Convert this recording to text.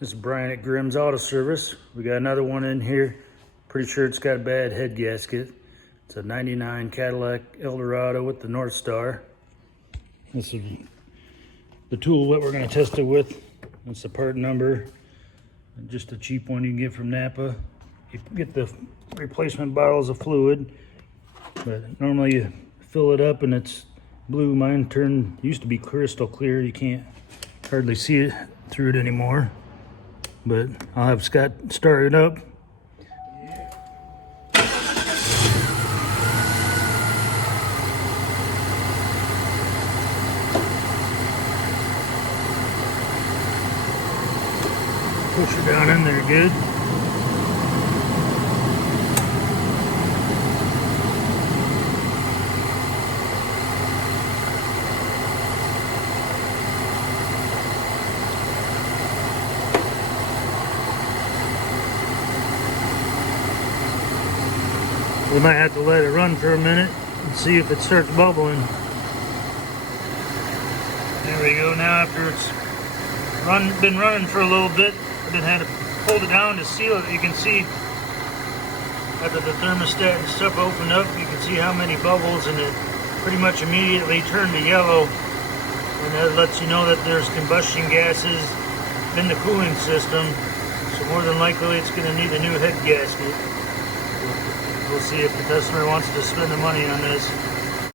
This is Brian at Grimm's Auto Service. We got another one in here. Pretty sure it's got a bad head gasket. It's a 99 Cadillac Eldorado with the North Star. This is the tool that we're going to test it with. That's the part number. Just a cheap one you can get from Napa. You get the replacement bottles of fluid, but normally you fill it up and it's blue. Mine used to be crystal clear. You can't hardly see it through it anymore. But I'll have Scott start it up. Push her down in there good. We might have to let it run for a minute and see if it starts bubbling. There we go. Now after it's been running for a little bit, I've been had to hold it down to seal it. You can see after the thermostat and stuff opened up, you can see how many bubbles, and it pretty much immediately turned to yellow. And that lets you know that there's combustion gases in the cooling system. So more than likely it's going to need a new head gasket. We'll see if the customer wants to spend the money on this.